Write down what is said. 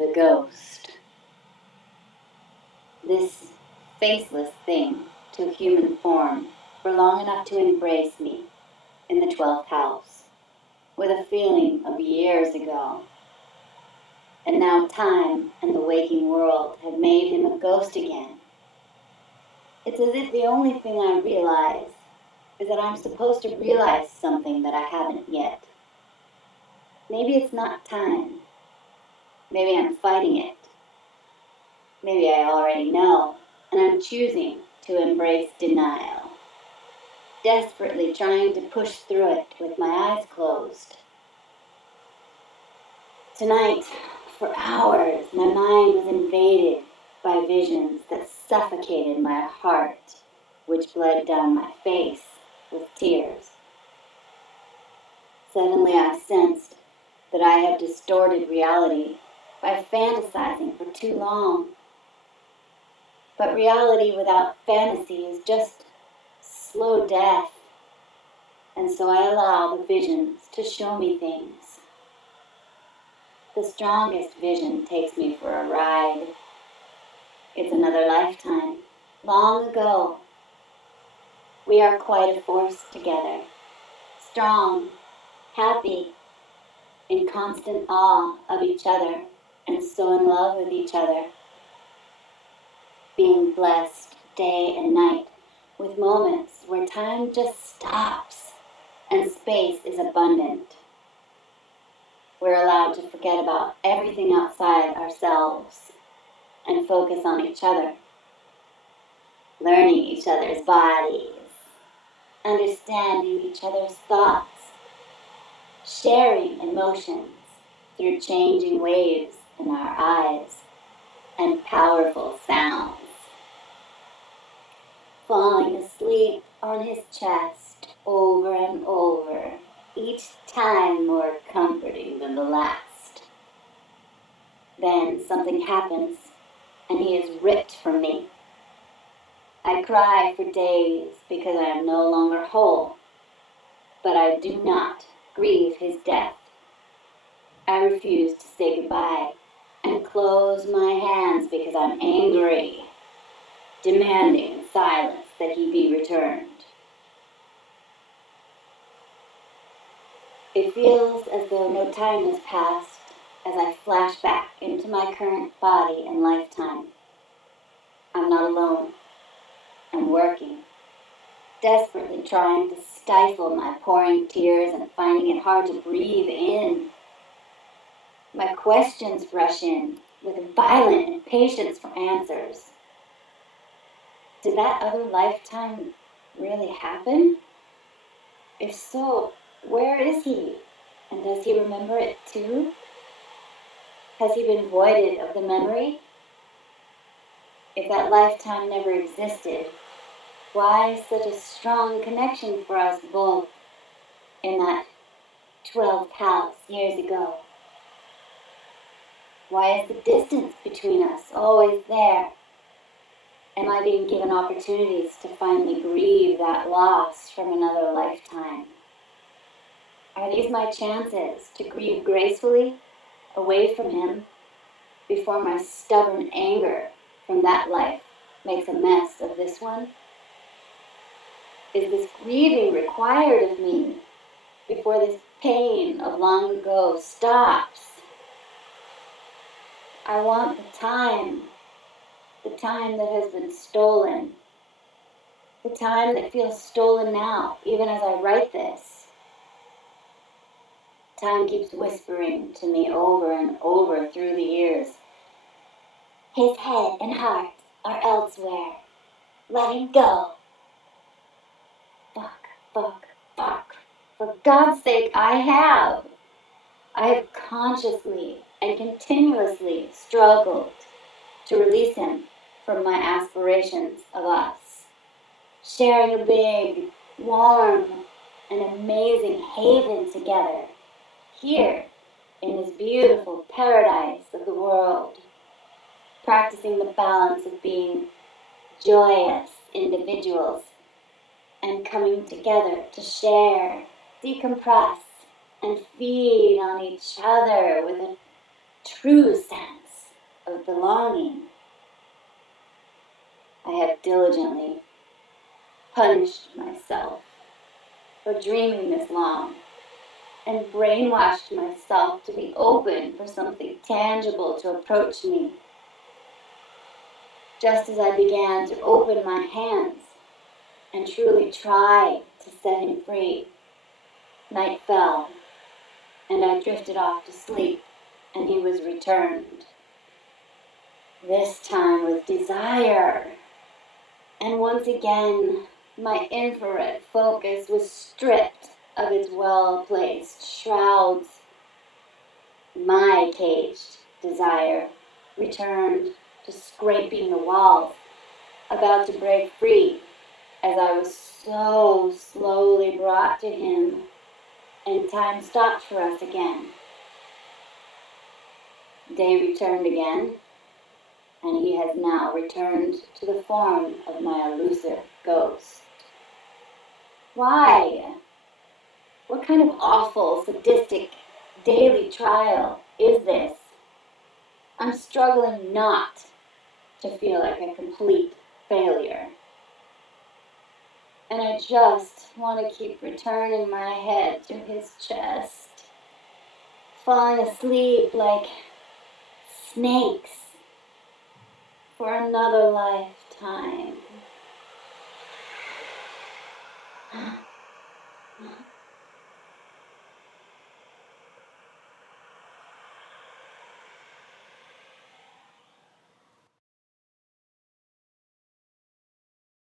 the ghost. This faceless thing took human form for long enough to embrace me in the 12th house, with a feeling of years ago. And now time and the waking world have made him a ghost again. It's as if the only thing I realize is that I'm supposed to realize something that I haven't yet. Maybe it's not time. Maybe I'm fighting it. Maybe I already know, and I'm choosing to embrace denial. Desperately trying to push through it with my eyes closed. Tonight, for hours, my mind was invaded by visions that suffocated my heart, which bled down my face with tears. Suddenly I sensed that I had distorted reality by fantasizing for too long. But reality without fantasy is just slow death, and so I allow the visions to show me things. The strongest vision takes me for a ride. It's another lifetime, long ago. We are quite a force together, strong, happy, in constant awe of each other, and so in love with each other. Being blessed day and night with moments where time just stops and space is abundant. We're allowed to forget about everything outside ourselves and focus on each other, learning each other's bodies, understanding each other's thoughts, sharing emotions through changing waves in our eyes and powerful sounds. Falling asleep on his chest over and over, each time more comforting than the last. Then something happens, and he is ripped from me. I cry for days because I am no longer whole, but I do not grieve his death. I refuse to say goodbye and close my hands because I'm angry, demanding in silence that he be returned. It feels as though no time has passed as I flash back into my current body and lifetime. I'm not alone. I'm working, desperately trying to stifle my pouring tears and finding it hard to breathe in. My questions rush in with a violent impatience for answers. Did that other lifetime really happen? If so, where is he? And does he remember it too? Has he been voided of the memory? If that lifetime never existed, why such a strong connection for us both in that 12th house years ago? Why is the distance between us always there? Am I being given opportunities to finally grieve that loss from another lifetime? Are these my chances to grieve gracefully away from him before my stubborn anger from that life makes a mess of this one? Is this grieving required of me before this pain of long ago stops? I want the time that has been stolen, the time that feels stolen now, even as I write this. Time keeps whispering to me over and over through the years. His head and heart are elsewhere. Let him go. Fuck, fuck, fuck. For God's sake, I have consciously and continuously struggled to release him from my aspirations of us, sharing a big, warm, and amazing haven together, here in this beautiful paradise of the world, practicing the balance of being joyous individuals and coming together to share, decompress, and feed on each other with a true sense of belonging. I have diligently punished myself for dreaming this long and brainwashed myself to be open for something tangible to approach me. Just as I began to open my hands and truly try to set him free, night fell, and I drifted off to sleep, and he was returned. This time with desire. And once again, my infrared focus was stripped of its well-placed shrouds. My caged desire returned to scraping the walls, about to break free, as I was so slowly brought to him, and time stopped for us again. Day returned again, and he has now returned to the form of my elusive ghost. Why? What kind of awful, sadistic, daily trial is this? I'm struggling not to feel like a complete failure. And I just want to keep returning my head to his chest, falling asleep like snakes for another lifetime.